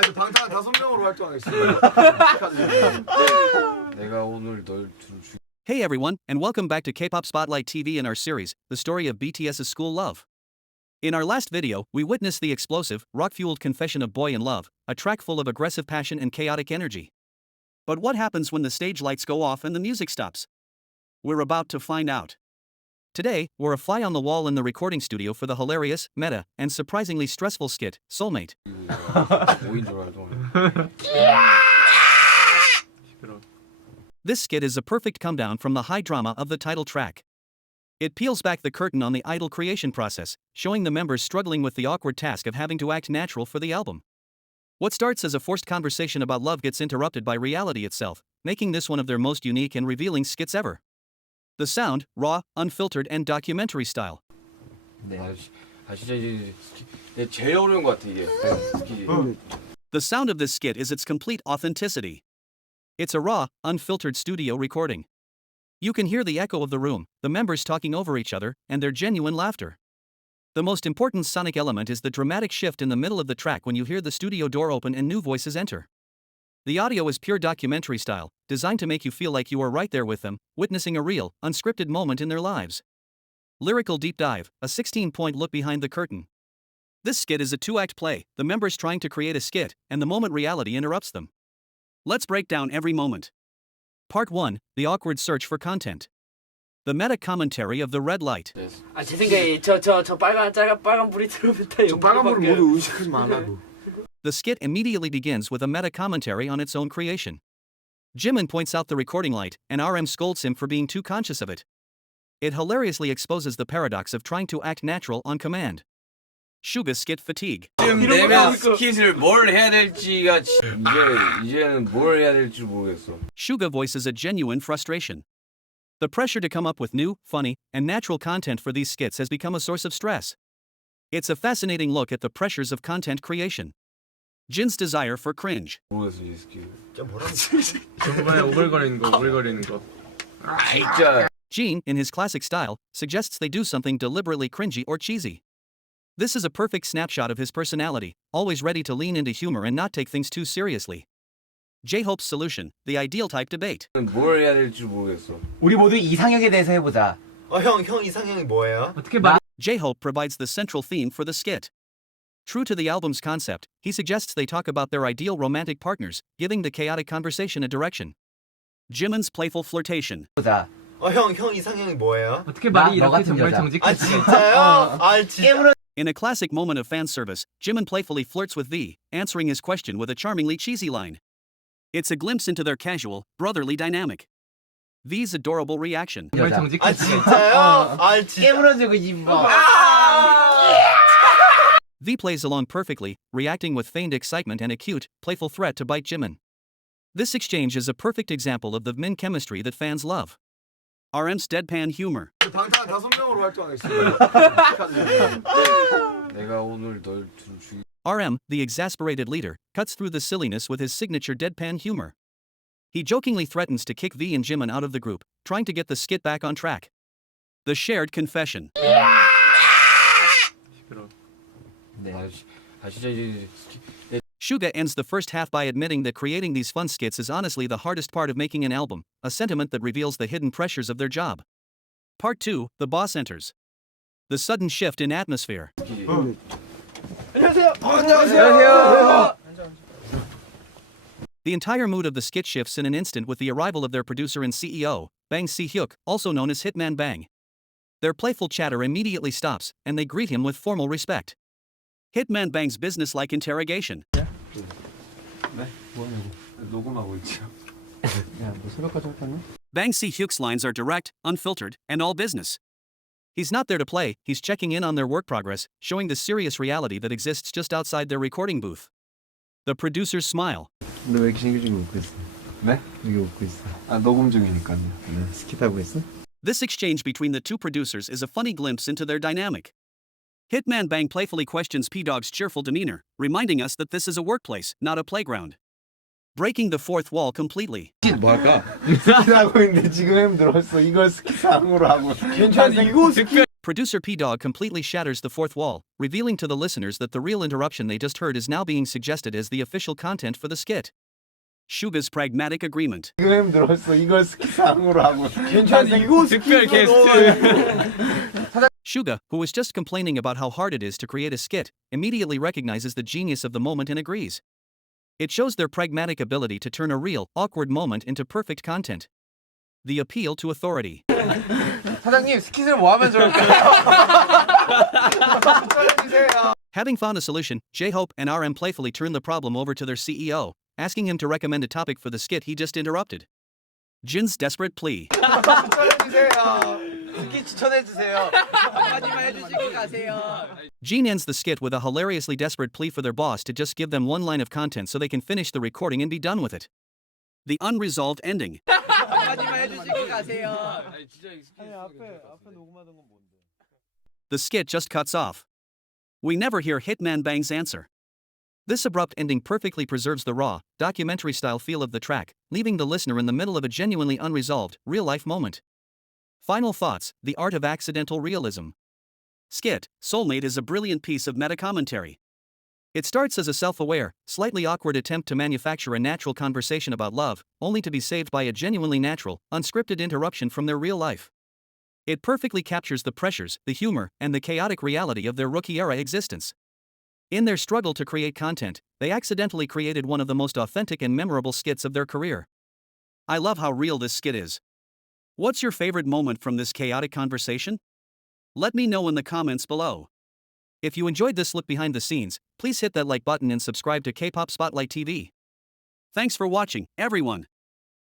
이제 방탄 5명으로 활동하겠습니다. 축하드립니다. 내가 오늘 널 죽. Hey everyone, and welcome back to K-Pop Spotlight TV in our series, The Story of BTS's School Love. In our last video, we witnessed the explosive, rock-fueled confession of Boy in Love, a track full of aggressive passion and chaotic energy. But what happens when the stage lights go off and the music stops? We're about to find out. Today, we're a fly on the wall in the recording studio for the hilarious, meta, and surprisingly stressful skit, Soulmate. 뭐인 줄 알고. This skit is a perfect come-down from the high drama of the title track. It peels back the curtain on the idol creation process, showing the members struggling with the awkward task of having to act natural for the album. What starts as a forced conversation about love gets interrupted by reality itself, making this one of their most unique and revealing skits ever. The sound, raw, unfiltered, and documentary style. 네, 진짜 이제 제일 어려운 것 같아 이게. The sound of this skit is its complete authenticity. It's a raw, unfiltered studio recording. You can hear the echo of the room, the members talking over each other, and their genuine laughter. The most important sonic element is the dramatic shift in the middle of the track when you hear the studio door open and new voices enter. The audio is pure documentary style, designed to make you feel like you are right there with them, witnessing a real, unscripted moment in their lives. Lyrical deep dive, a 16-point look behind the curtain. This skit is a two-act play, the members trying to create a skit, and the moment reality interrupts them. Let's break down every moment. Part 1, the awkward search for content. The meta commentary of the red light. 제 생각에 저 빨간 불이 들어오면 저 빨간 불을 모두 의식하지 말라고. The skit immediately begins with a meta commentary on its own creation. Jimin points out the recording light, and RM scolds him for being too conscious of it. It hilariously exposes the paradox of trying to act natural on command. Suga skit fatigue. 지금 내가 스킷을 뭘 해야 될지가 이제는 뭘 해야 될지 모르겠어. Suga voices a genuine frustration. The pressure to come up with new, funny, and natural content for these skits has become a source of stress. It's a fascinating look at the pressures of content creation. Jin's desire for cringe. 모르겠어 이 스킷. 중간에 오글거리는 거. 아 진짜. Jin, in his classic style, suggests they do something deliberately cringy or cheesy. This is a perfect snapshot of his personality, always ready to lean into humor and not take things too seriously. J-Hope's solution, the ideal type debate. 뭘 해야 될지 모르겠어. 우리 모두 이상형에 대해서 해보자. 형 이상형이 뭐예요? 어떻게 말? J-Hope provides the central theme for the skit. True to the album's concept, he suggests they talk about their ideal romantic partners, giving the chaotic conversation a direction. Jimin's playful flirtation. 형 이상형이 뭐예요? 어떻게 말이 이렇게 정말 정직하지? 진짜요? 진짜. In a classic moment of fan service, Jimin playfully flirts with V, answering his question with a charmingly cheesy line. It's a glimpse into their casual, brotherly dynamic. V's adorable reaction. 정말 정직하지? 진짜요? 진짜. 깨물어주고 싶어. V plays along perfectly, reacting with feigned excitement and a cute, playful threat to bite Jimin. This exchange is a perfect example of the Min chemistry that fans love. RM's deadpan humor. 방탄 5명으로 활동하겠습니다. 축하드립니다. 내가 오늘 널 죽. RM, the exasperated leader, cuts through the silliness with his signature deadpan humor. He jokingly threatens to kick V and Jimin out of the group, trying to get the skit back on track. The shared confession. 네, 진짜 이제 스킷. Suga ends the first half by admitting that creating these fun skits is honestly the hardest part of making an album, a sentiment that reveals the hidden pressures of their job. Part 2, the boss enters. The sudden shift in atmosphere. 안녕하세요. The entire mood of the skit shifts in an instant with the arrival of their producer and CEO, Bang Si-hyuk, also known as Hitman Bang. Their playful chatter immediately stops, and they greet him with formal respect. Hitman Bang's business-like interrogation. 네? 뭐냐고. 녹음하고 있지. 야, 뭐 새벽까지 할 거냐? Bang Si-hyuk's lines are direct, unfiltered, and all business. He's not there to play, he's checking in on their work progress, showing the serious reality that exists just outside their recording booth. The producers smile. 너 왜 이렇게 싱글싱글 웃고 있어? 네? 이게 웃고 있어. 녹음 중이니까요. 네, 스킷 하고 있어? This exchange between the two producers is a funny glimpse into their dynamic. Hitman Bang playfully questions P-Dog's cheerful demeanor, reminding us that this is a workplace, not a playground. Breaking the fourth wall completely. 뭐 할까? 스킷 하고 있는데 지금 힘들었어. 이걸 스킷 상으로 하고. 괜찮아 이거 스킷. Producer P-Dog completely shatters the fourth wall, revealing to the listeners that the real interruption they just heard is now being suggested as the official content for the skit. Suga's pragmatic agreement. 지금 들었어. 이걸 스키상으로 하고. 괜찮아 이거 특별 게스트. Suga, who was just complaining about how hard it is to create a skit, immediately recognizes the genius of the moment and agrees. It shows their pragmatic ability to turn a real, awkward moment into perfect content. The appeal to authority. 사장님 스킷을 뭐 하면 좋을까요? Having found a solution, J-Hope and RM playfully turn the problem over to their CEO, asking him to recommend a topic for the skit he just interrupted. Jin's desperate plea. 스킷 추천해주세요. 한마디만 해주시고 가세요. Jin ends the skit with a hilariously desperate plea for their boss to just give them one line of content so they can finish the recording and be done with it. The unresolved ending. 한마디만 해주시고 가세요. The skit just cuts off. We never hear Hitman Bang's answer. This abrupt ending perfectly preserves the raw, documentary-style feel of the track, leaving the listener in the middle of a genuinely unresolved, real-life moment. Final thoughts: the art of accidental realism. Skit, Soulmate is a brilliant piece of meta-commentary. It starts as a self-aware, slightly awkward attempt to manufacture a natural conversation about love, only to be saved by a genuinely natural, unscripted interruption from their real life. It perfectly captures the pressures, the humor, and the chaotic reality of their rookie-era existence. In their struggle to create content, they accidentally created one of the most authentic and memorable skits of their career. I love how real this skit is. What's your favorite moment from this chaotic conversation? Let me know in the comments below. If you enjoyed this look behind the scenes, please hit that like button and subscribe to K-Pop Spotlight TV. Thanks for watching, everyone.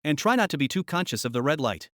And try not to be too conscious of the red light.